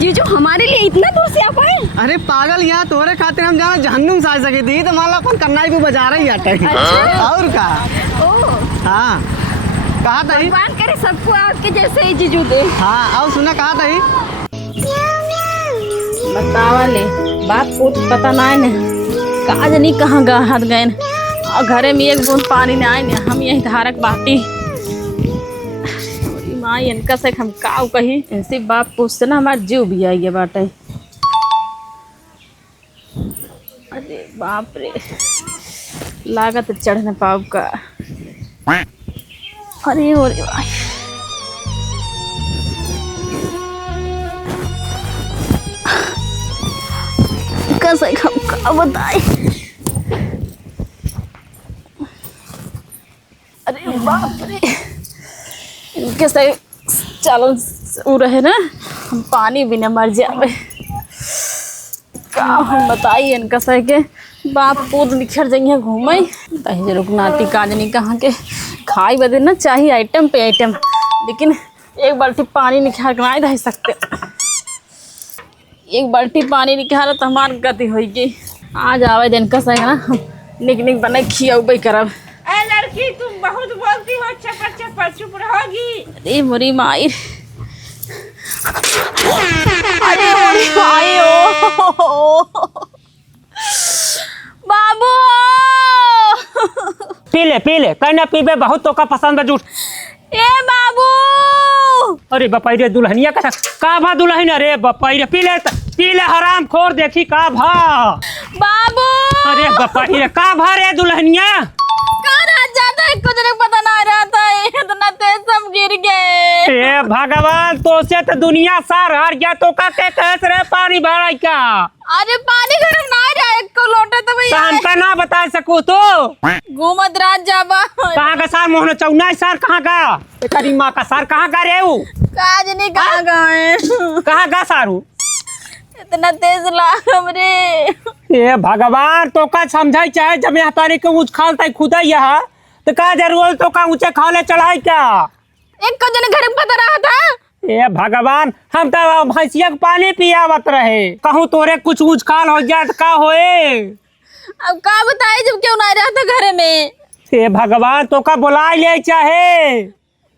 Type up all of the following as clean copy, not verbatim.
जीजू हमारे लिए इतना दूर से आप आए? अरे पागल, यहाँ तोरे खातिर हम जहाँ जहन्नुम से आ सके थी तो मान लो अपन कन्नाई भी बजा रही है। अच्छा। और का? हाँ कहा था भगवान करे सबको आपके जैसे ही जीजू दे। हाँ और सुना कहा था बतावा ले बाप को तो पता ना है काज नहीं कहाँ हाथ गए और घरे में एक बूंद पानी नहीं आए न हम यही धारक बाटी माँ इनका से हम काव कही इनसे बाप पूछते ना हमारा जीव भी आई है बाटे। अरे बाप रे लागत चढ़ने पाव का। अरे भाई कैसे हम का बताए। अरे बाप रे इनके से चलो रहे ना हम पानी भी न मर जावे का हम बताइए इनका से के बाप पूत निखर जाइए घूमे तही रुकनाती काजनी कहाँ के खाई बदे ना चाहिए आइटम पे आइटम लेकिन एक बाल्टी पानी निखार कर नहीं रह सकते। एक बाल्टी पानी निकाल तो हमार गति होगी। आज आवे दिन का सही ना निक निक बने खियाबे करब। ए लड़की तुम बहुत बोलती हो, चपर चपर चुप रहोगी। अरे मोरी माई अरे मोरी माई ओ बाबू पी ले कहना पीबे बहुत तो का पसंद है जूठ। ए बाबू अरे बपाई रे दुल्हनिया का भा दुल्हन रे बपाई रे पी ले हराम खोर देखी का भा। बाबू अरे बपाई रे का भा रे दुल्हनिया कहाँ रह जाता है कुछ नहीं पता ना रहता है इतना तेज हम गिर गए। ए भगवान तो से तो दुनिया सार हार गया तो का के कहत रे पानी भराई का। अरे पानी गरम ना रहा एक को लोटा तो भैया हमका ना बता सकू तो घूमत रात जाबा कहाँ का सार मोहन चौना सार कहाँ का तेरी माँ का सार कहाँ का रे काज नहीं कहाँ गए कहाँ का सारू इतना तेज लाग हमरे। ए भगवान तो का समझाई चाहे जब यहाँ तारी के ऊँच खाल तक खुदा यहाँ तो का जरूर तो का ऊँचे खाले चढ़ाई क्या एक को जने घर में पता रहा था। ए भगवान हम तो भैंसिया के पानी पियावत रहे कहूँ तोरे कुछ ऊँच खाल हो गया तो का होए। अब का बताए जब क्यों ना रहा था घर में। ए भगवान तो का बुला ले चाहे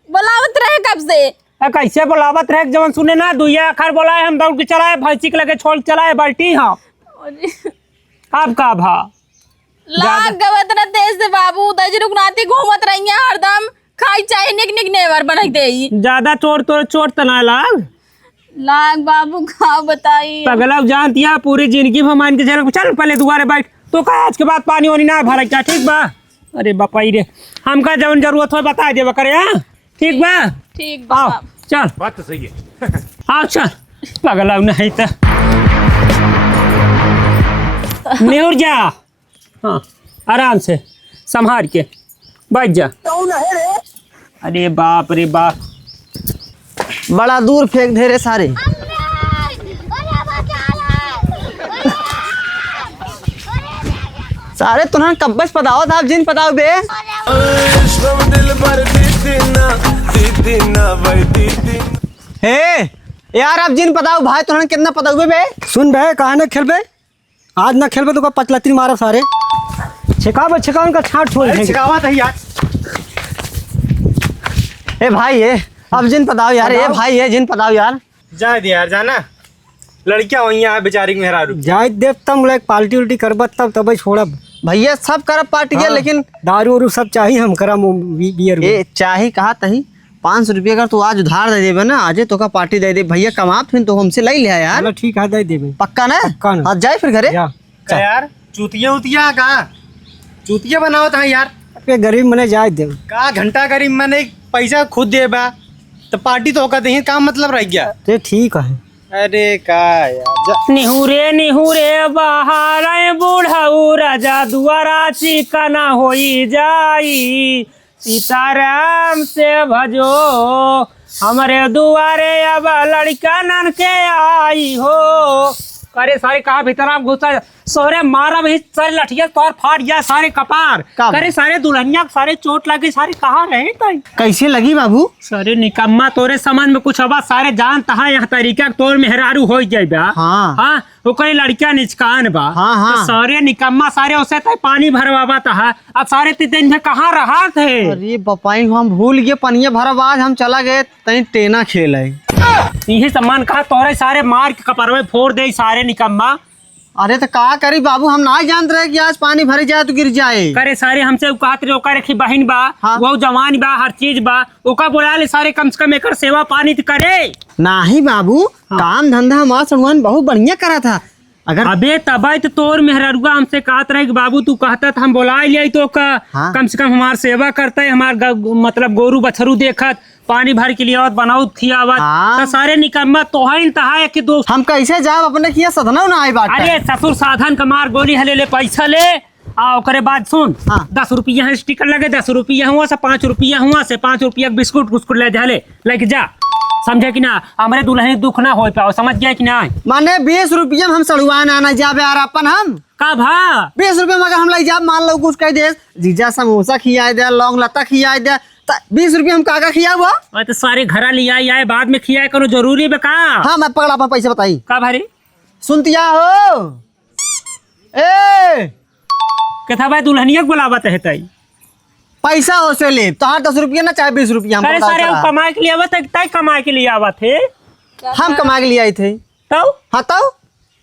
बुलावत रहे कब से कैसे बुलावत रहे जवन सुने ना दुइया आखिर बोलाए हम दौड़ के चलाए भैंसी के लगे छोड़ चलाए बाल्टी हम अब का भा लाग गवत ना तेज से बाबू दज रुकनाती घूमत रही है हरदम खाई चाहे निक निक नेवर बनाई दे ज्यादा चोट तना लाग बाबू का बताई पगला जानती है पूरी जिंदगी में मान के चल पहले दुआरे बैठ तो का आज के बाद पानी वानी ना भरा क्या ठीक बा। अरे बपाई रे हमका जवन जरूरत हो बता देवा करे हाँ ठीक बा ठीक बा चल बात तो सही है। हाँ चल पगला नहीं तो न्यूर जा हाँ आराम से संभाल के बैठ जा। अरे बाप रे बाप बड़ा दूर फेंक दे रे सारे। सारे तुम्हारा कब्बस पताओ था जिन पताओ बे हे यार आप जिन पताओ भाई तुम्हारा कितना पताओ बे सुन बे कहा ना खेल बे आज ना खेल बे तो पचलती मारा सारे छिका उनका छाट छोड़ छिकावत है यार। ए भाई ये अब जिन पताओ यार ए भाई ये जिन पताओ यार जा दे यार जाना लड़कियां वही है बेचारी मेहरा रुक जाए देव तब लाइक पाल्टी उल्टी करब तब छोड़ब भैया सब करब पार्टी के लेकिन दारू उरू सब चाहिए हम करम बियर ए चाही कहा तही 500 रुपये अगर तू आज उधार दे देबे ना आजे तो का पार्टी दे दे भैया कमा फिर तो हमसे ले लिया यार। ठीक है दे देबे पक्का ना आज जाए फिर घरे यार चूतिया का चूतिया बनाओ था यार गरीब मने जाए दे का घंटा गरीब मैंने पैसा खुद देबा तो पार्टी तो होगा दही काम मतलब रह गया ते ठीक है। अरे का यार निहुरे बहार बूढ़ऊ राजा दुआरा चिकना होई जाई सीताराम से भजो हमारे दुआरे अब लड़का नन के आई हो अरे सारे कहा भीतर आप घुसा सोरे मारा वही सारे लठिया तोर फाट गया सारे कपार का अरे सारे दुल्हनिया सारे चोट लगी सारे कहाँ रहे ताई कैसे लगी बाबू? सारे निकम्मा तोरे समझ में कुछ हवा सारे जानता है यहाँ तरीका तोर मेहरारू हो जाए बा हाँ। हाँ वो कई लड़कियां निचकान बा हाँ, हाँ। तो सारे निकम्मा सारे उसे तय पानी भरवावा था अब सारे दिन में कहाँ रहा थे अरे बपाई हम भूल गए पनिया भरा बाद हम चला गए तई टेना खेले। यही सम्मान कहा तोरे सारे मार के कपरवे फोड़ दे सारे निकम्मा अरे तो का करी बाबू, हम ना जानत रहे कि आज पानी भर जाए तो गिर जाए। करे सारे हमसे कहत रहे ओका रखी बहन बा हाँ। वो जवान बा हर चीज बा ओका बोला ले सारे कम से कम एकर सेवा पानी तो करे नाही बाबू, काम धंधा हमारा सड़ुआन बहुत बढ़िया करा था। अगर अबे तबे तो तोर मेहररुआ हमसे कहत रहे कि बाबू तू कहता था हम बोला लिया तो का हाँ। कम से कम हमार सेवा करता है हमार मतलब गोरू बछरू देखत पानी भर के लिए बनाऊ खियावत हाँ। तो सारे निकम्मा तो है इंतहा कि दोस्त हम कैसे जाब अपने किया सदना ना आए बात। अरे ससुर साधन का मार गोली हले ले पैसा ले आ ओकरे बाद सुन हाँ। 10 रुपया है स्टिकर लगे 10 रुपया हुआ से 5 रुपया हुआ से 5 रुपया बिस्कुट कुस्कुट ले जा लेके जा समझे कि ना हमारे दुल्हन दुख ना हो पाओ समझ गया कि ना माने 20 रुपया में हम सड़ुआन आना जाबे यार अपन हम का भा 20 रुपया में अगर हम लग जाब मान लो कुछ कह दे जीजा समोसा खियाए दे लौंग लता खियाए दे 20 रुपया हम काका खियाबो। और तो सारे घरा लिया आए बाद में खिया करो जरूरी बे का हाँ मैं पकड़ा अपन पैसे बताई का भारी सुनतिया हो ए कथा भाई दुल्हनिया बुलावत है तई पैसा हो से ले तो 10 रुपया ना चाहे 20 रुपया हम अरे पकड़ा सारे चला। कमाए के लिए आवत है तय कमाए के लिए आवत है हम कमा के लिए आए थे तो हाँ तो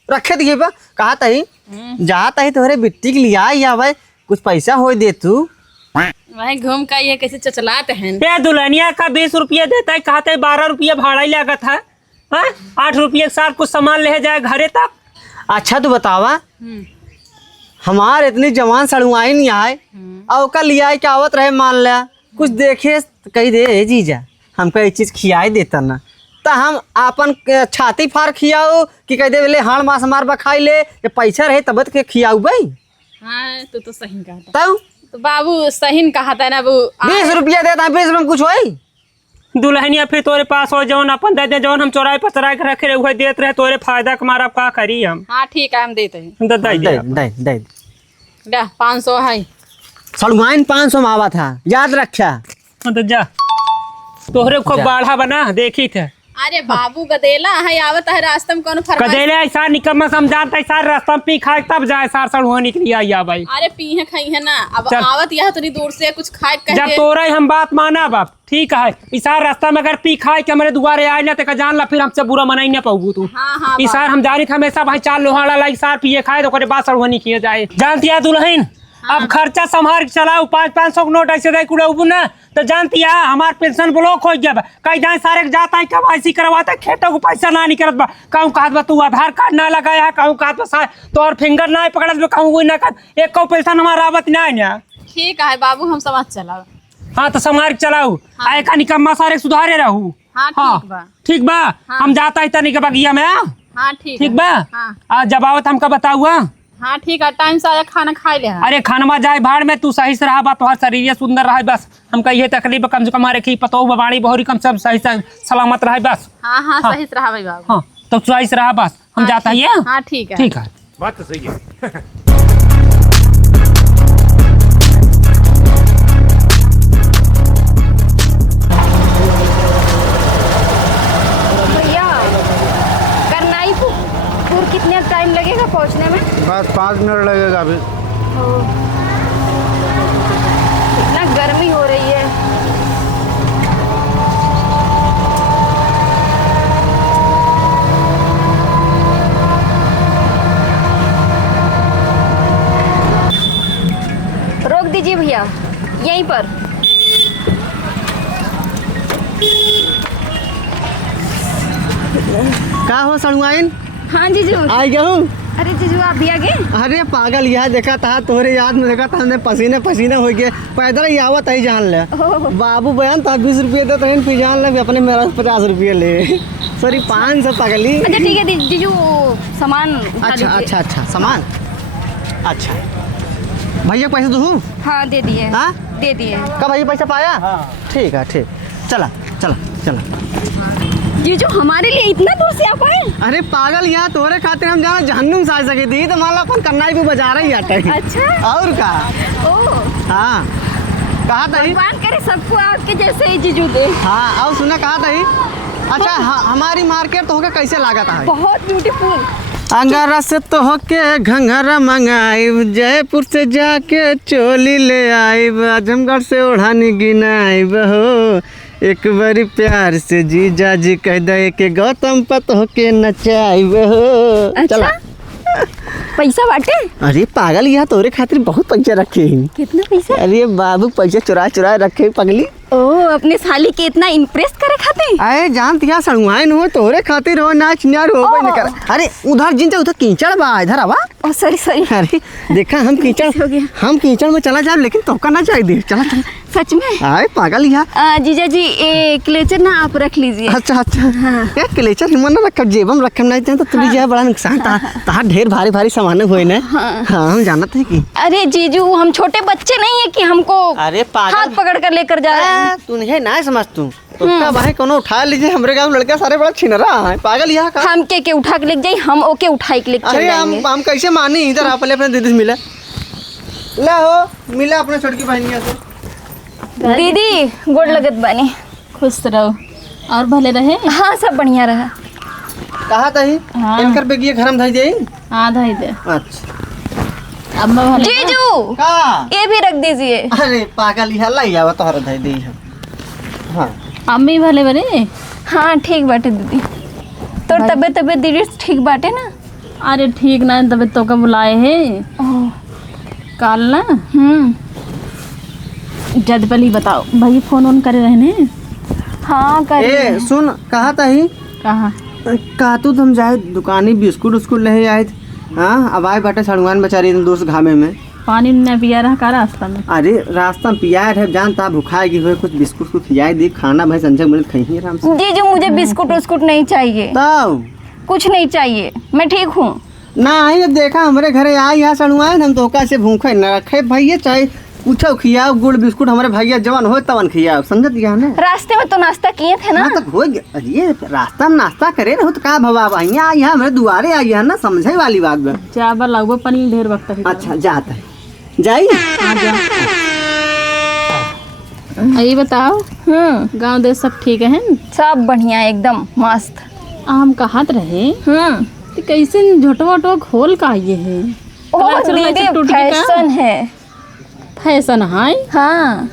रखे दिए बा कहा तही जहाँ तही तोहरे बिट्टी के लिए आई या भाई कुछ पैसा हो दे तू वहीं घूम का ये कैसे चचलाते हैं। ये दुल्हनिया का 20 रुपया देता है कहते 12 रुपया भाड़ा ही लागत है 8 रुपये के साथ कुछ सामान ले जाए घरे तक। अच्छा तू बतावा हमार इतनी जवान सड़ुआई नहीं आए और ओका लिया आई क्या आवत रहे मान लिया कुछ देखे तो कही दे "ए जीजा हमको ये चीज खियाई देता ना तो हम अपन छाती फार खियाओ कि कह दे बोले हाड़ मास मार बा खाई ले जब पैसा रहे तब के खियाऊ भाई हाँ तो सही कहा तब तो बाबू सही कहा था ना वो 20 रुपया देता 20 रुपया में कुछ होई दुल्हनिया फिर तोरे पास हो जौन अपन दे दे जौन हम चौराहे पर चरा के रखे रहे वही देते रहे तोरे फायदा के मारा का करी हम हाँ ठीक है हम देते हैं दे दे दे दे। दे दे ले 500 है। सड़ुआइन 500 में आवा था याद रखा। तो जा तोहरे खूब बाढ़ा बना देखी थे अरे बाबू गदेला है आवत है रास्ते में कौन फरमाइश। कदेले ऐसा निकम्मा समझाता ऐसा रास्ता में पी खाए तब जाए सार सड़ हुआ निकली आई या भाई अरे पी है खाई है ना अब चल। आवत यह तो नहीं दूर से कुछ खाए जब कहे तोरा ही हम बात माना बाप ठीक है इसार रास्ता में अगर पी खाए के हमारे दुआरे आए ना तो जान ला फिर हमसे बुरा मनाई ना पाऊ तू हाँ हाँ इसार हम जानी थे हमेशा भाई 4 लोहाड़ा ला इसार पिए खाए तो बाद सड़ हुआ नहीं किए जाए जानती है दुल्हन अब खर्चा संभाल के चलाओ 500 के नोट ऐसे दे कुड़ाऊ ना तो जानती है हमार पेंशन ब्लॉक हो गया कहीं जाए सारे जाता है KYC करवाता है खेतों को पैसा ना निकलत बा कहूँ कहत बा तू आधार कार्ड ना लगाया है कहूँ कहत बा तोर फिंगर ना पकड़त बा कहूँ कोई ना कहत एक को पेंशन हमारा आवत ना ना ठीक है बाबू हम समझ चला। हाँ तो संभाल के चलाऊ हाँ। आए का निकम्मा सारे सुधारे रहू हाँ ठीक बा ठीक बा हम जाता है तनी के बगिया में हाँ ठीक ठीक बा हाँ आज जब आवत हमका बताऊआ हाँ ठीक है टाइम से आया खाना खा ले। अरे खानमा जाए भाड़ में तू सही से रहा बा तोहर शरीर सुंदर रहा बस हमका ये तकलीफ कम से कम हमारे की पतो बबाड़ी बहुरी कम सब सही से सलामत रहा बस हाँ हाँ हाँ। सही से रहा भाई बाबू। हाँ तो सही से रहा बस हम जाता है हाँ ठीक है ठीक है बात तो सही है। भैया करनाईपुर कितने टाइम लगेगा पहुंचने में? बस 5 मिनट लगेगा अभी। इतना गर्मी हो रही है। रोक दीजिए भैया यहीं पर। का हो सड़ुआइन हाँ जीजू। आई गहूँ। अरे जीजू आप भी आ गए? अरे पागल यह देखा था तोहरे याद में देखा था हमने पसीने पसीने हो गए पैदल ही आवत ही जान ले बाबू बयान था 20 रुपये देते हैं फिर जान ले अपने मेरा 50 रुपये ले सॉरी 500 पागली। अच्छा ठीक है जीजू सामान उठा अच्छा लीजिए। अच्छा अच्छा सामान अच्छा भैया पैसे दूँ हाँ दे दिए। हाँ दे दिए। कब भैया पैसा पाया ठीक है ठीक चला चला चला जीजू हमारे लिए इतना दूर से आप आए? अरे पागल, यहाँ तोरे खातिर हम जाना जहन्नुम से आ सके थी तो मान लो अपन कन्नाई को बजा रही है। अच्छा। और का? ओ हाँ कहा था ही? भगवान करे सबको आपके जैसे ही जीजू दे। हाँ और सुना कहा था ही? अच्छा हमारी मार्केट तो होके कैसे लागत है? बहुत ब्यूटीफुल। अंगारा से तो होके घंघरा मंगाई, जयपुर से जाके चोली ले आई, आजमगढ़ से ओढ़ानी गिनाई हो, एक बारी प्यार से जीजा जी कह दे के गौतम पत होके नचाई हो। अच्छा पैसा बांटे? अरे पागल, यहाँ तोरे खातिर बहुत पैसा रखे हैं। कितना पैसा? अरे बाबू पैसा चुरा चुरा रखे पगली। ओह अपने साली के इतना इम्प्रेस करे खातिर? अरे जानती है सड़ुआइन हो तोरे खातिर हो नाच न्यार हो नहीं कर। अरे उधर जिनते उधर कीचड़ बा, इधर आवा। Oh sorry sorry. अरे देखा हम कीचड़ में चला जाए लेकिन तो ना चाहिए। चला चला। सच में? अरे पागल यहाँ। जीजा जी एक क्लेचर ना आप रख लीजिए। अच्छा अच्छा। क्या क्लेचर हिमन ना रखब, जेबम रखब नहीं तो तुझे जो है बड़ा नुकसान था। तहां ढेर भारी भारी सामान हुए ना। हाँ हम जानते हैं कि। अरे जीजू हम छोटे बच्चे नहीं है कि हमको अरे पागल हाथ पकड़ कर लेकर जा रहे हैं। तू नहीं ना समझ तू तो क्या भाई कोनो उठा लीजिए। हमरे गांव लड़का सारे बड़ा छिनरा है पागल यहाँ का। हम के उठा के लेके जाए, हम ओके उठाई के लेके चल अरे जाएंगे। हम कैसे मानी? इधर आप अपने दीदी से मिला ला हो मिला अपने छोटकी बहनिया से। दीदी गोड़ लगत बानी। खुश रहो और भले रहे। हाँ सब बढ़िया रहा। कहा था ही? हाँ। इनकर बेगिए घर में धई दे। आधा ही दे। अच्छा अब मैं भले जीजू का? ये भी रख दीजिए। अरे पागल यहाँ लाई आवा तोहरा धई दे। हाँ अम्मी भले बरे। हाँ ठीक बाटे दीदी। तोर तबियत दीदी ठीक बाटे ना? अरे ठीक ना तबियत तो का बुलाए है काल ना। जद पहले बताओ भाई फोन ऑन करे रहने। हाँ कर। ए सुन कहा था ही? कहाँ? कहा तू तुम जाए दुकानी बिस्कुट उस्कुट ले आए थे। हाँ अब आए बाटे सड़ुआन बेचारी दोस्त घामे में। पानी न पिया रहा का रास्ता में? अरे रास्ता में पिया है जानता भुखाएगी हुए कुछ बिस्कुट कुछ खियाई दी खाना भाई संजय मिले खाई आराम से। जीजू मुझे बिस्कुट उस्कुट नहीं चाहिए, तब कुछ नहीं चाहिए, मैं ठीक हूँ। ना आई अब देखा हमारे घरे आई यहाँ सड़ुआन हम तो से भूखे न रखे भैया चाहे कुछ खियाओ गुड़ बिस्कुट हमारे भैया जवान हो तवन खियाओ समझत गया ना। रास्ते में तो नाश्ता किए थे ना? हाँ तो हो गया। अरे रास्ता में नाश्ता करे रहो तो का भवा यहाँ यहाँ हमारे दुआरे आई है ना समझे वाली बात में। चावल लगभग पनीर ढेर वक्त तक। अच्छा जाता है जाइए। यही बताओ गांव देश सब ठीक है? सब बढ़िया एकदम मस्त। हम कहत रहे तो कैसे झोटवा वोटवा खोल का ये है? ओह कलर चलना दीदी सब टूट गया का? फैशन है। फैशन है? हाँ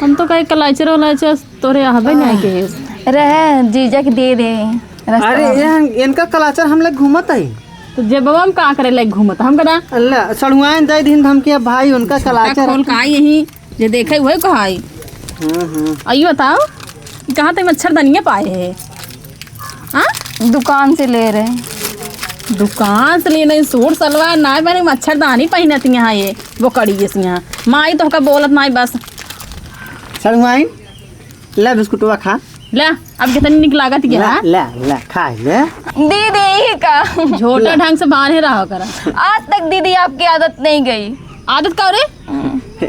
हम तो कहीं कलाचर वलाचर तोरे हबे नहीं के रहे जीजा के दे दे। अरे इनका कलाचार हम लोग घूमत है तो जे बाबा हम का करे लाइक घूमत हम कदा अल्लाह सड़ुआन दे दिन धमकी भाई उनका कलाचार खोल का यही जे देखे हुए कहा आई। आइयो बताओ कहाँ तक मच्छरदानियाँ पाए है? हाँ दुकान से ले रहे। दुकान से लेने सूट सलवार ना पहने मच्छरदानी पहनती यहाँ ये वो कड़ी यहाँ माई तो का बोलत माई बस। सड़ुआन ले बिस्कुटवा खा ले अब कितनी निक लागत क्या? ले ले खा ले दीदी यही का झोटा ढंग से बांधे रहा करा। आज तक दीदी आपकी आदत नहीं गई। आदत का रे?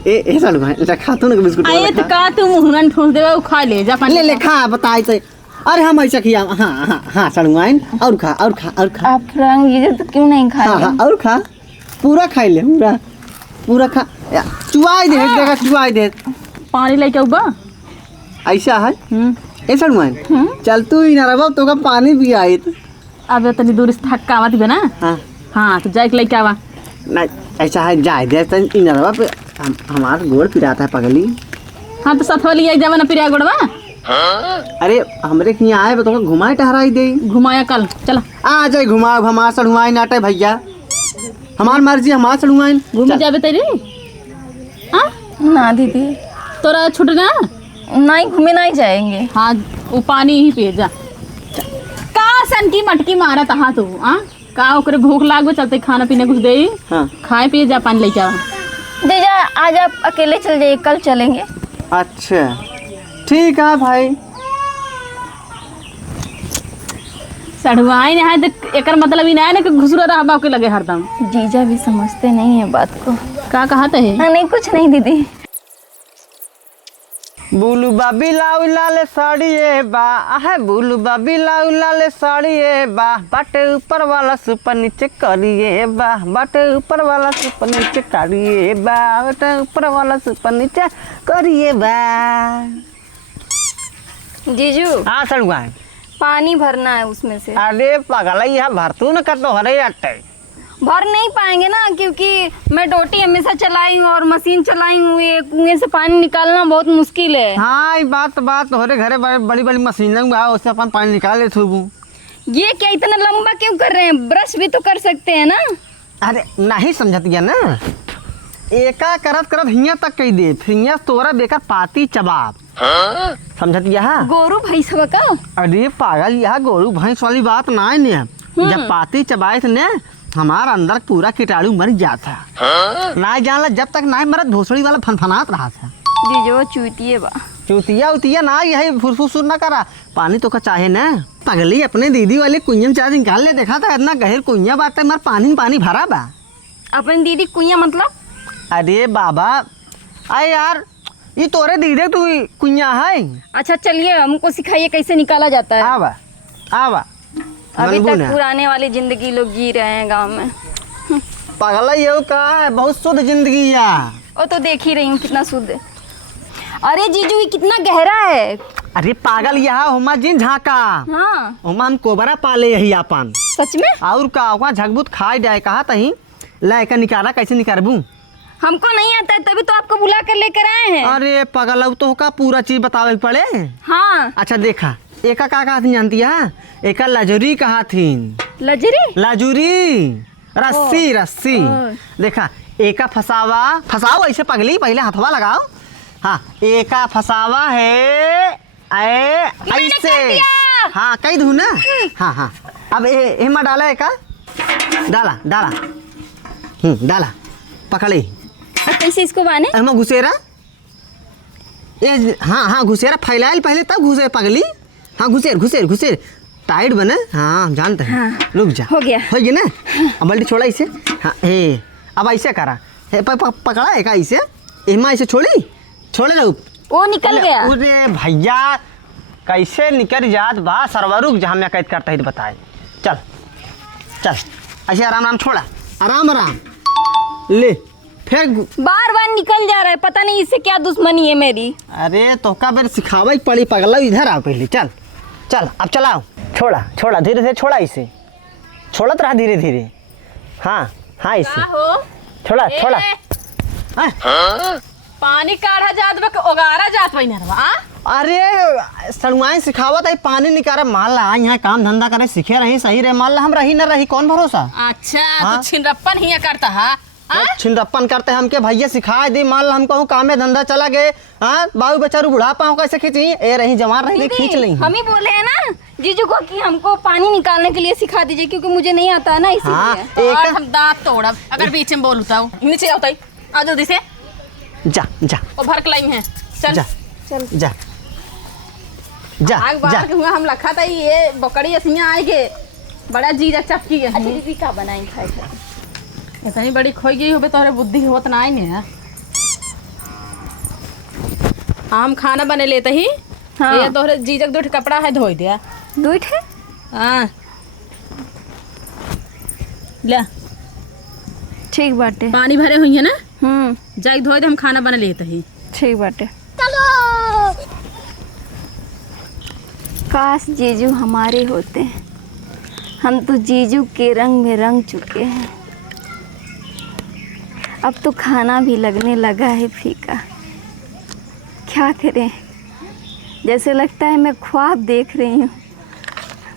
ए सड़ुआन ले खा तू ना बिस्कुट आये तो का तू मुहरन ठोस देवा खा ले जा पानी ले ले खा बताई तो। अरे हम ऐसा खिया हाँ हाँ हाँ सड़ुआन और खा और खा और खा। आप रंग ये तो क्यों नहीं खा हाँ रहे? हाँ और खा पूरा खाई ले पूरा पूरा खा चुआई दे देखा चुआई दे। पानी लेके उबा ऐसा है ए सड़ुआन चल तू ही ना रहा तो का पानी भी आई तो। अब इतनी दूर से थक आवत बे ना। हाँ हाँ तो जाके लेके आवा। नहीं ऐसा है जाए दे तो इन रवा पे हमारा गोड़ पिराता है पगली। हाँ तो सथवा लिया जावा ना पिरिया गोड़वा। अरे हमरे के यहाँ आए तो घुमाए टहराई दे। घुमाया कल चला आ जाए घुमाओ हमार सड़ुआई नाटे भैया हमार मर्जी हमार सड़ुआई घूम जाबे तेरी। हाँ ना दीदी तोरा छुट ना नहीं घूमे नहीं जाएंगे। हाँ वो पानी ही पिए जा। का सन की मटकी मारा तहा तू हाँ का ओकरे भूख लागो चलते खाना पीने कुछ दे। हाँ खाए पिए जा पानी लेके आवा। जीजा आज आप अकेले चल जाइए, कल चलेंगे। अच्छा ठीक है भाई। सड़ुआई है तो एकर मतलब ही ना है ना कि घुसरा रहा बाप के लगे हरदम। जीजा भी समझते नहीं है बात को। का कहत है? हाँ नहीं कुछ नहीं दीदी। बुलू बाबी लाउ लाले साड़िए बा आहे बुलू बाबी लाउ लाले साड़िए बा बाटे ऊपर वाला सुपर नीचे करिए बा बाटे ऊपर वाला सुपर नीचे करिए बा बाटे ऊपर वाला सुपर नीचे करिए बा। जीजू हाँ सड़ुआ पानी भरना है उसमें से। अरे पागल यहाँ भरतू न कर दो हरे अट्टे भर नहीं पाएंगे ना, क्योंकि मैं डोटी हमेशा चलाई हूँ और मशीन चलाई हूँ, ये कुएं से पानी निकालना बहुत मुश्किल है। हाँ ये बात हमारे घरे बड़ी बड़ी मशीन उससे अपन पानी निकाल ले थूबू। ये क्या इतना लंबा क्यों कर रहे हैं, ब्रश भी तो कर सकते हैं ना। अरे नहीं समझत गया ना, एका करत करत हिया तक कही दे फिर हिया तोरा बेकार पाती चबाब समझत गया। गोरू भैंस का। अरे पागल यह गोरू भैंस वाली बात ना है ने, जब पाती चबाए थे ने हमारा अंदर पूरा कीटाणु मर जाता ना जानला, जब तक ना मरत भोसड़ी वाला फनफनात रहा था। जीजो चूतिए बा चूतिया उतिया ना यही फुरफुर ना करा, पानी तो का चाहे ना। पगली अपने दीदी वाले कुइया चार निकाल ले, देखा था इतना गहर कुइया बात है, मर पानी भरा बा। अपनी दीदी कुइया मतलब? अरे बाबा अरे यार ये तोरे दीदी तू कुइया है। अच्छा चलिए हमको सिखाइए कैसे निकाला जाता है। आवा आवा अभी तक पुराने वाली जिंदगी लोग जी रहे हैं गांव में। पागल ये का है, बहुत शुद्ध जिंदगी है। वो तो देख ही रही हूँ कितना शुद्ध है। अरे जीजू ये कितना गहरा है। अरे पागल यहाँ हुमा जिन झाका हाँ हुमा हम कोबरा पाले यही अपन सच में। और का वहाँ झकबूत खाए जाए कहा तही लाइका निकाला कैसे निकालबू। हमको नहीं आता है तभी तो आपको बुला कर लेकर आए हैं। अरे पागल अब तो का पूरा चीज बतावे पड़े। हाँ अच्छा देखा एका का कहा थी जानती है, एका लाजूरी कहा थी। लजरी लाजूरी रस्सी रस्सी देखा एका फसावा ऐसे पगली पहले हथवा लगाओ। हाँ एका फसावा है ऐसे। हाँ कई धू ना। हाँ हाँ अब एमा डाला एका डाला डाला डाला पकड़े कैसे इसको बाने। हम घुसेरा ये हाँ घुसेरा फैलायल पहले तब घुसे पगली। हाँ घुसेर टाइट बने। हाँ हम जानते हैं। हाँ, रुक जा हो गया ना। अब बल्टी छोड़ा इसे। हाँ हे अब ऐसे करा हे पकड़ा है का इसे एमा ऐसे छोड़े ना वो निकल गया। अरे भैया कैसे निकल जात बा सरवा। रुक जा हम कैद करता है बताए। चल ऐसे आराम छोड़ा आराम ले फिर बार निकल जा रहा है, पता नहीं इससे क्या दुश्मनी है मेरी। अरे तो का बेर सिखावे पड़ी पगला। इधर आओ पहले चल अब चलाओ। छोड़ा धीरे धीरे छोड़ा इसे छोड़त रहा धीरे धीरे। हाँ इसे छोड़ा पानी काढ़ा जात बा ओगारा जात बा नरवा। अरे सड़ुआई सिखावत है पानी निकारा मान ला यहाँ काम धंधा करे सीखे रही सही रहे मान ला हम रही न रही कौन भरोसा। अच्छा तो छिनरप्पन हिया करता है। छिंदप्पन करते हमके भैया सिखाए दी मान ला हम कहूँ काम में धंधा चला गए। हाँ बाबू बेचारू बुढ़ापा हो कैसे खींची ए रही जवान रही खींच ली। हम ही बोले हैं ना जीजू को कि हमको पानी निकालने के लिए सिखा दीजिए, क्योंकि मुझे नहीं आता है ना इसीलिए। और हम दांत तोड़ब अगर बीच में बोलता हूँ। नीचे आओ ताई आ जल्दी से। जा वो भर लाई है। चल जा आग बाहर के हुआ हम रखा था ये बकड़ी असिया आएगे बड़ा जीजा चपकी है। दीदी का बनाई खाए इतनी बड़ी खोई गई होबे तोहरे बुद्धि होत ना आई ने। हम खाना बने लेते ही। हाँ। ये तोहरे जीजक दो कपड़ा है धोई दिया। दूध है। हाँ ले ठीक बाटे। पानी भरे हुई है ना जाके धोई दे हम खाना बने लेते ही। ठीक बाटे। काश जीजू हमारे होते, हम तो जीजू के रंग में रंग चुके हैं। अब तो खाना भी लगने लगा है फीका। क्या करें, जैसे लगता है मैं ख्वाब देख रही हूँ।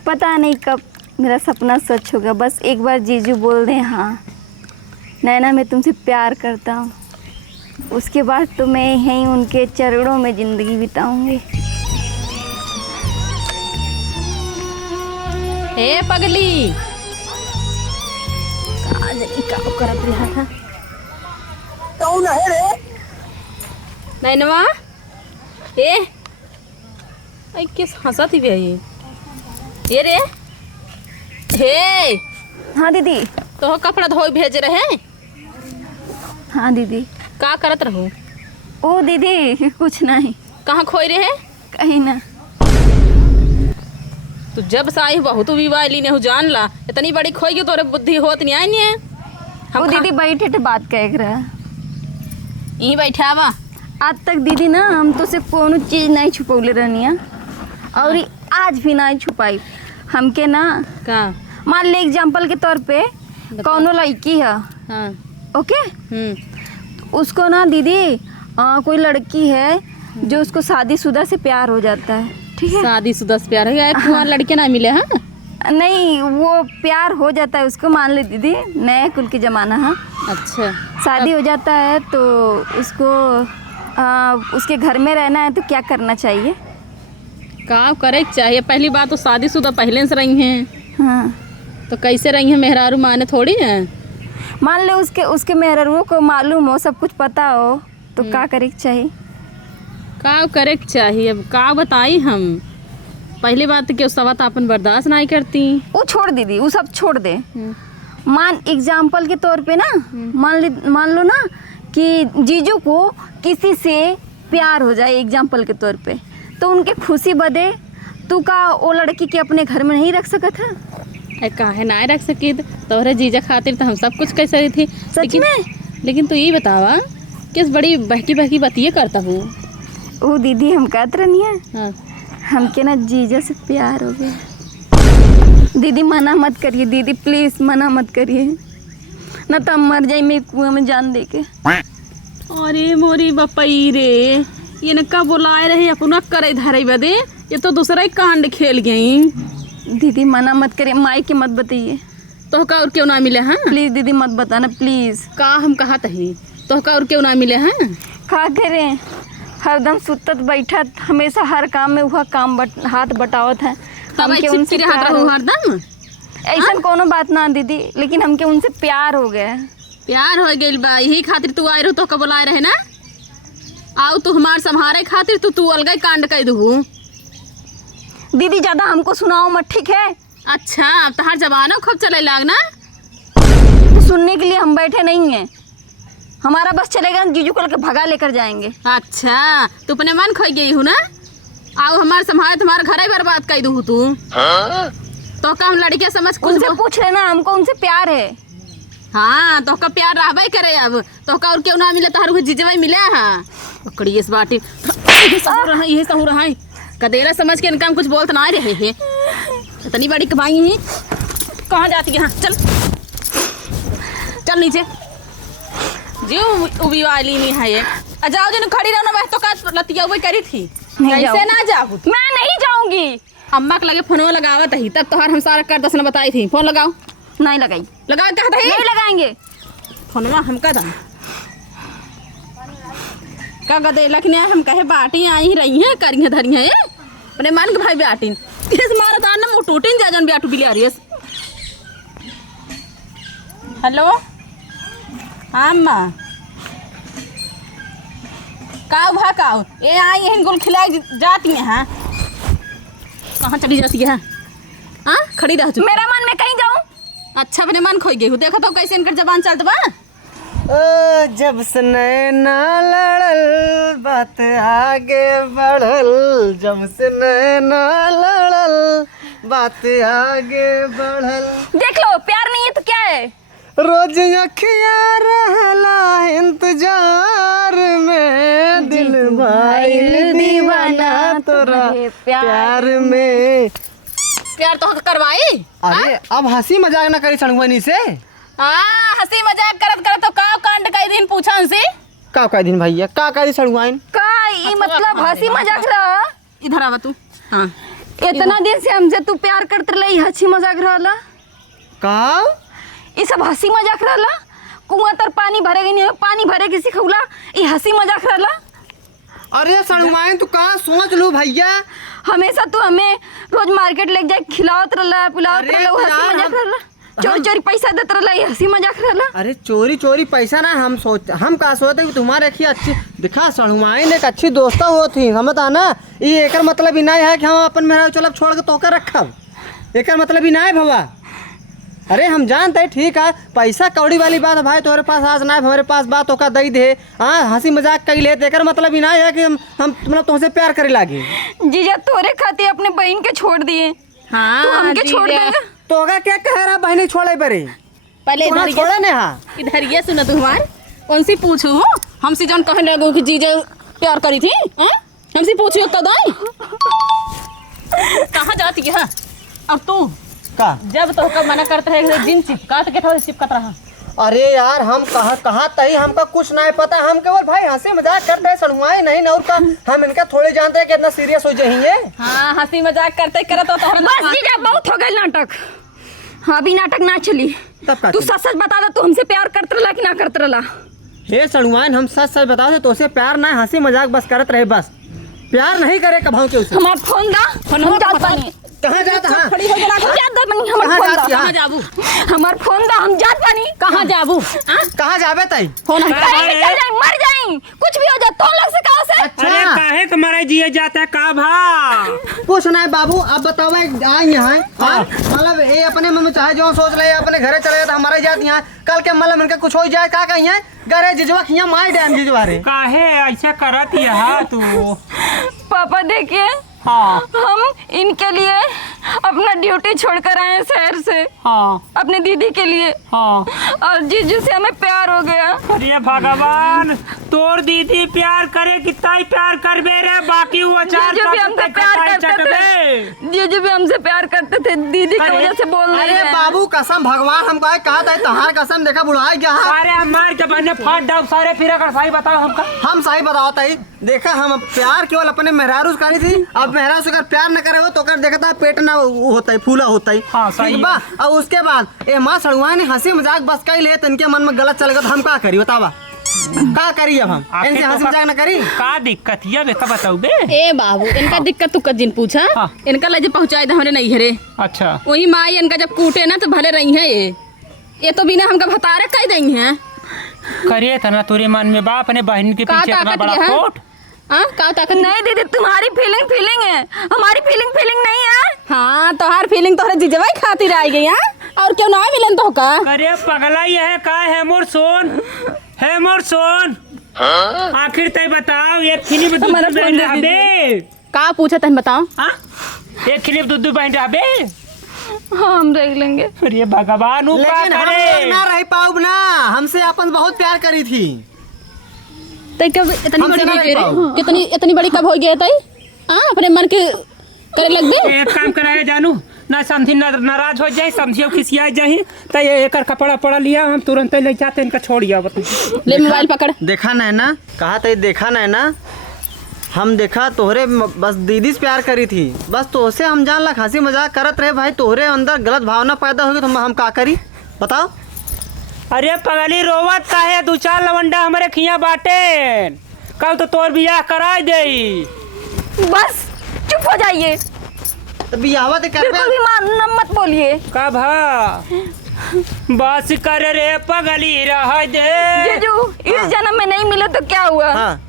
पता नहीं कब मेरा सपना सच होगा। बस एक बार जीजू बोल दें हाँ नैना मैं तुमसे प्यार करता हूँ, उसके बाद तो मैं यहीं उनके चरणों में ज़िंदगी बिताऊंगी। ए पगली आज का करत रहा था कौन है रे नैनवा। ए किस हंसा थी ये रे। हे हाँ दीदी। तो कपड़ा धोई भेज रहे। हाँ दीदी। का करत रहो। ओ दीदी कुछ नहीं। कहाँ खोई रहे हैं? कहीं ना। तू जब से आई बहुत भी वाली ने जान ला इतनी बड़ी खोई तोरे बुद्धि होत नहीं आई नहीं है। वो दीदी बैठे थे बात कह रहा यहीं बैठा बा। आज तक दीदी ना हम तो से कोनो चीज़ नहीं छुपौले रहनी है और आज भी नहीं छुपाई हमके ना। का मान ले एग्जाम्पल के तौर पे कौनो लड़की है, हाँ ओके, उसको ना दीदी कोई लड़की है जो उसको शादीशुदा से प्यार हो जाता है, ठीक है। शादीशुदा से प्यार हो गया कुंवार लड़के ना मिले। हाँ नहीं, वो प्यार हो जाता है उसको, मान ले दीदी नए कुल की ज़माना है। अच्छा शादी हो जाता है तो उसको उसके घर में रहना है तो क्या करना चाहिए? काम करे के चाहिए। पहली बात तो शादीशुदा पहले से रही हैं। हाँ, तो कैसे रही हैं? मेहरारू माने थोड़ी है। मान ले उसके मेहरुओं को मालूम हो, सब कुछ पता हो, तो क्या करे के चाहिए? का करे के चाहिए? अब का बताई हम। पहली बात तो कि सब अपन बर्दाश्त नहीं करती। वो छोड़ दीदी, वो सब छोड़ दे। मान एग्जाम्पल के तौर पे ना मान लो ना कि जीजू को किसी से प्यार हो जाए एग्जाम्पल के तौर पे, तो उनके खुशी बदे तू का वो लड़की के अपने घर में नहीं रख सकत है? काहे ना रख सकी? तोहरे जीजा खातिर तो हम सब कुछ कैसे रही थी। सच में? लेकिन तू ये बतावा किस बड़ी बहकी बहकी बतिये करता हूँ। वो दीदी हम कहते रहनी है हाँ हमके ना जीजा से प्यार हो गया। दीदी मना मत करिए, दीदी प्लीज़ मना मत करिए, ना तो हम मर जाए मैं कुएं में जान दे के। अरे मोरी बपई रे, ये न का बुलाए रहे अपना करे धरे बदे, ये तो दूसरा ही कांड खेल गई। दीदी मना मत करिए, माई के मत बताइए। तो का और क्यों ना मिले? हाँ प्लीज़ दीदी मत बताना प्लीज़। का हम कहा तही तो का और क्यों ना मिले? हैं का करें, हरदम सुतत बैठत, हमेशा हर काम में वह काम हाथ बटावत है। हमके उनसे प्यार हो, हरदम ऐसा कोनो बात ना दीदी, लेकिन हमके उनसे प्यार हो गया। प्यार हो गई बा, यही खातिर तू आए रहो तो का बुलाए रहे ना। आओ तू हमार संभारे खातिर तू अलग कांड कर दू। दीदी ज़्यादा हमको सुनाओ मत, ठीक है? अच्छा अब तो हर जमाना खूब चले लागना। तो सुनने के लिए हम बैठे नहीं हैं, हमारा बस चलेगा जीजू को लेकर भगा लेकर जाएंगे। अच्छा तू अपने मन खोई गई हूँ ना। आओ हमारे संभाले तुम्हारा घर ही बर्बाद कर दू तू। तो का हम लड़के समझ कुछ उनसे पूछ लेना, हमको उनसे प्यार है। हाँ तो का प्यार रहबे करे। अब तो का और क्यों ना मिले? तोहर जीजवा मिले। हाँ पकड़ी इस बाटी यही सहू रहा है कदेरा समझ के इनका कुछ बोलते ना रहे हैं। इतनी बड़ी कमाई है, कहाँ जाती है? हाँ चल चल नीचे जी। उबी वाली नहीं है ये। जाओ जन खड़ी रहो ना, मैं तो का लतिया हुई करी थी। कैसे ना जाओ? मैं नहीं जाऊंगी। अम्मा के लगे फोन लगावत ही तब तोहर हम सारा कर दस न बताई थी। फोन लगाओ। नहीं लगाई, लगाओ कहता है नहीं लगाएंगे फोनवा हम का दाम का गदे लखने हम कहे बाटी आई रही हैं करिए धरिए अपने मन के भाई बाटी इस मारा दान ना टूटिन जा जन बेटू बिलिया रही। हेलो हाँ अम्मा काऊ भा काऊ ये आई यही गुल खिलाई जाती हैं। हाँ कहाँ चली जाती है? हाँ खड़ी रह चुकी। मेरा मन में कहीं जाऊं? अच्छा अपने मन खोई गई हूँ। देखो तो कैसे इनकर जबान चलता बा। जब से नैना लड़ल बात आगे बढ़ल, जब से नैना लड़ल बात आगे बढ़ल। देख लो प्यार नहीं है तो क्या है? रोज अखियाँ रहला इंतजार में, दिल भाई दीवाना तोरा प्यार में। प्यार तो करवाई। अरे अब हंसी मजाक ना करी सड़ुआनी से। हाँ हंसी मजाक करत करत तो का कांड कई दिन पूछा उनसे। का दिन भैया का दी सड़ुआइन? का ये मतलब हंसी मजाक रहा? इधर आवा तू। हाँ इतना दिन से हमसे तू प्यार करते रही, हंसी मजाक रहला का? ये सब हंसी मजाक रहला? कुआं तर पानी भरेगी नहीं, पानी भरे किसी खौला, ये हंसी मजाक रहला? अरे सड़ुआइन तू का सोच लो भैया। हमेशा तू हमें रोज मार्केट ले जाए खिलावत रहला, पिलावत रहला, वो हंसी मजाक रहला? चोरी चोरी पैसा देते रहला, ये हंसी मजाक रहला? अरे चोरी चोरी पैसा ना, हम का सोचते कि तुम्हारे रखी अच्छी दिखा सड़ुआइन एक अच्छी दोस्ता हो थी। समझता ना, ये एक मतलब ही नहीं है कि हम अपन मेरा चलब छोड़ के तोके रखब। एक मतलब ही नहीं भवा। अरे हम जानते हैं ठीक है, पैसा कौड़ी वाली बात है भाई, तुम्हारे पास आज ना है, हमारे पास बात होका दई दे। हाँ हंसी मजाक कई ले देकर मतलब ही ना है कि हम मतलब तुमसे प्यार करे लागे। जीजा तोरे खातिर अपने बहन के छोड़ दिए, हाँ तू हमके छोड़ जीजा। देगा? तो होगा क्या कह रहा बहनी छोड़े बरे पहले इधर ये- छोड़े ने। हाँ इधर ये सुना तू हमार उनसे पूछू हमसे जौन कहने लगो कि जीजा प्यार करी थी। हाँ? हमसे पूछियो कदाई कहाँ जाती है। अब तू का जब तो कब मना करता है जिन चिपकात के थोड़ा चिपकत रहा। अरे यार हम कहा तही हमका कुछ नहीं पता, हम केवल भाई हंसी मजाक करते हैं, सड़ुआए नहीं न और का हम इनका थोड़े जानते हैं कितना सीरियस हो जाएंगे। हाँ हंसी मजाक करते करत तो बस जीजा बहुत हो गए नाटक। हाँ अभी नाटक ना चली। तब का तू चली? सच सच बता दे, तू हमसे प्यार करत रहला कि ना करत रहला? हे सड़ुआन हम सच सच बता दे, तो से प्यार ना हंसी मजाक बस करत रहे, बस प्यार नहीं करे कभाव के उसे। हमार फोन दा, हम जात बानी। कहाँ जाता है? खड़ी हो गया हम जात बानी, हमार कहाँ फोन जाती दा। है? कहाँ जाबू हमार फोन दा, हम जात बानी। कहाँ जाबू कहाँ जाबे तई? फोन है कहीं भी चल जाए, मर जाए, कुछ भी हो जाए, तो लग से कहाँ से? अरे काहे तुम्हारा जिया जाता है का भा? कुछ नहीं बाबू, अब बताओ आई यहाँ मतलब ये अपने मन में चाहे जो सोच रहे अपने घरे चले जाते, हमारे जाती यहाँ कल के मतलब इनका कुछ हो जाए का कहीं है घरे जिजवा खिया मार डैम जिजवा रे। काहे ऐसा करत है तू? पापा देखिए, हाँ हम इनके लिए अपना ड्यूटी छोड़कर आए हैं शहर से, हाँ अपने दीदी के लिए। हाँ। और जीजू से हमें प्यार हो गया। अरे भगवान, तोर दीदी प्यार करे कितना ही प्यार करबे रे, बाकी वो चार जीजू भी हमसे प्यार करते थे, जीजू भी हमसे प्यार करते थे, दीदी की अरे, वजह से बोल रहे अरे हैं। बाबू कसम भगवान हमको कहा था तहार कसम देखा बुढ़ाई क्या है। अरे हमारे जब बहने फाट डाउ सारे फिर अगर सही बताओ हमका। हम सही बताओ तई देखा, हम प्यार केवल अपने मेहरारू से करी थी, अब मेहरारू से अगर प्यार न करे हो तो कर देखता है पेट ना होता है फूला होता है। हाँ, सही ठीक बा। और उसके बाद ए माँ सड़ुआ ने हंसी मजाक बस कई ले तो इनके मन में गलत चलेगा तो हम क्या करी बतावा, क्या करी अब हम आखिर इनसे तो हंसी मजाक न करी। का दिक्कत है बेटा बताओ बे। ए बाबू इनका दिक्कत तू कजिन पूछा। हाँ। इनका लजे पहुँचाए थे हमने नहीं हरे, अच्छा वही माई इनका जब कूटे ना तो भले रही है। ये तो बिना हमका भतारे कह देंगी हैं। करिए था ना तेरे मन में बाप ने बहन के का पीछे इतना ताकत बड़ा ये है? खोट। हाँ का ताकत नहीं दीदी, तुम्हारी फीलिंग है, हमारी फीलिंग नहीं है। हाँ तोहार फीलिंग तोहरे जीजवा ही खातिर आई गई। हाँ और क्यों ना मिलन तो का। अरे पगला ये है का है मोर सोन, है मोर सोन। आखिर तय बताओ एक खिली में दूध हमारा बहन फोन दे रहबे। का पूछा तन बताओ। हाँ एक खिली में दूध बहन रहबे। हाँ हम देख लेंगे। अरे भगवान उ का लेकिन हम लोग करे। ना रह पाऊब ना, हमसे अपन बहुत प्यार करी थी। तई कब इतनी हमसे बड़ी ना हो गई रह रे? पाओ। इतनी बड़ी कब हो गई तई? हाँ अपने मन के करे लग गए। एक काम कराए जानू ना, समझी नाराज हो जाए, समझियो खिसिया जाए तो ये एक कपड़ा पड़ा लिया हम तुरंत ले जाते इनका छोड़िया। ले मोबाइल पकड़। देखा नैना, कहा था देखा नैना, हम देखा तोहरे बस दीदी से प्यार करी थी, बस तोहसे हम जान लग हंसी मजाक करत रहे भाई, तोहरे अंदर गलत भावना पैदा होगी तो हम का करी बताओ। अरे पगली रोवत का है, दो चार लवंडा हमारे खिया बाटे, कल तो तोर बियाह करा दे। बस चुप हो जाइए, तो बियाहवा ते करबे बिल्कुल भी मत बोलिए। कब बस कर रे पगली रह दे। जीजू इस जन्म में नहीं मिले तो क्या हुआ? हाँ।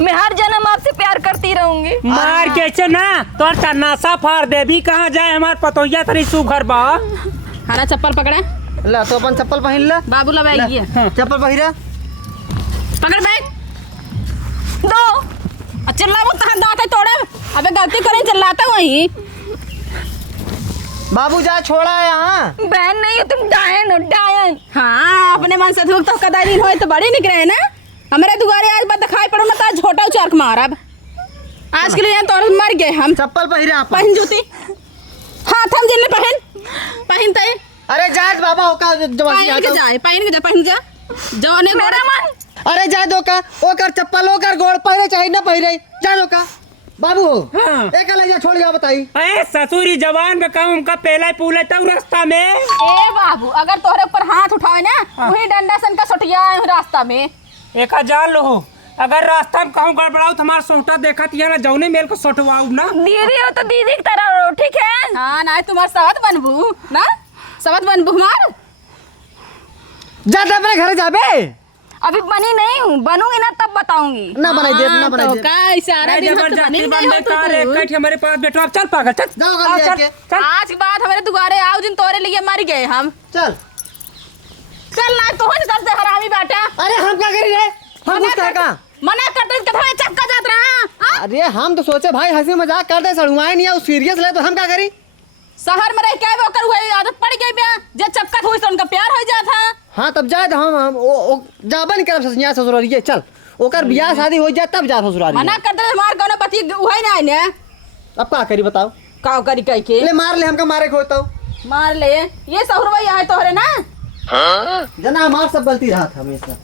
मैं हर जन्म आपसे प्यार करती रहूंगी। मार के ना तोर तन्नासा फाड़ दे भी, कहाँ जाए हमार पतोहिया तरी सुघर बा। हरा चप्पल पकड़े। ला तो अपन चप्पल पहन ला, बाबू ला बैग ये चप्पल पहिरा। पकड़ बैग दो। चिल्ला वो तहां दांत है तोड़े। अबे गलती करें चिल्लाता वही। बाबू जा छोड़ा है यहाँ। बहन नहीं हो तुम, डायन हो डायन। हाँ अपने मन से तो कदाई हो तो बड़ी निकले ना। हमारे दुआरे आज बात दिखाई पड़ो ना तो झोटा उचार मारब। आज के लिए तो मर गए हम। चप्पल पहिरा आप। पहन जूती। हाँ थम जिन पहन तय। अरे जा बाबा होका पहन के जाए, पहन जा जौने मेरा मन। अरे जा दो का ओकर चप्पल ओकर गोड़ पहिरे चाहे ना पहिरे, जा दो का बाबू हो। हाँ। एक ले जा छोड़ गया बताई। अरे ससुरी जवान में कहूँ उनका पहला ही पूले तब रास्ता में। ए बाबू अगर तोहरे ऊपर हाथ उठाए ना वही डंडा सन का सटिया रास्ता में। एक जान लो, अगर रास्ता में कहूँ गड़बड़ाऊ तो हमारा सोटा देखा तिया ना जौने मेल को सटवाऊ ना। दीदी हो तो दीदी की तरह रहो, ठीक है? हाँ ना तुम्हार सवत बनबू ना, सवत बनबू हमार। जा अपने घर जाबे। अभी बनी नहीं हूँ, बनूंगी ना तब बताऊंगी। ना बनाई दे, ना बनाई दे। का इशारा दिन हम तो जबरदस्ती बनी बंदे नहीं कार एक कट हमारे पास बैठो अब चल पागल चल जाओ आओ, घर चल लेके। चल आज के बाद हमारे दुआरे आओ दिन तोरे लिए मर गए हम। चल। चल ना तो हो चलते हरामी बेटा। अरे हम क्या करी रे? हम कुछ कहे का? मना करते कथा चपका जात रहा। अरे हम तो सोचे भाई हंसी मजाक करते सड़ुआए नहीं, सीरियस ले तो हम क्या करी? शहर में रह के वो कर हुए आदत पड़ गई बे, जे चपका हुई तो उनका प्यार हो जाता। हाँ तब जाए तो हम ओ जाबा नहीं करब ससुराल ससुराल चल ओकर बियाह शादी हो जाए तब जा ससुराल। मना करते हमार कोनो पति उहे ना ने। अब का करी बताओ? का करी कह के ले मार ले, हमका मारे को होता मार ले। ये सहुरवा है तोहरे ना। जना हमार सब गलती रहा था हमेशा।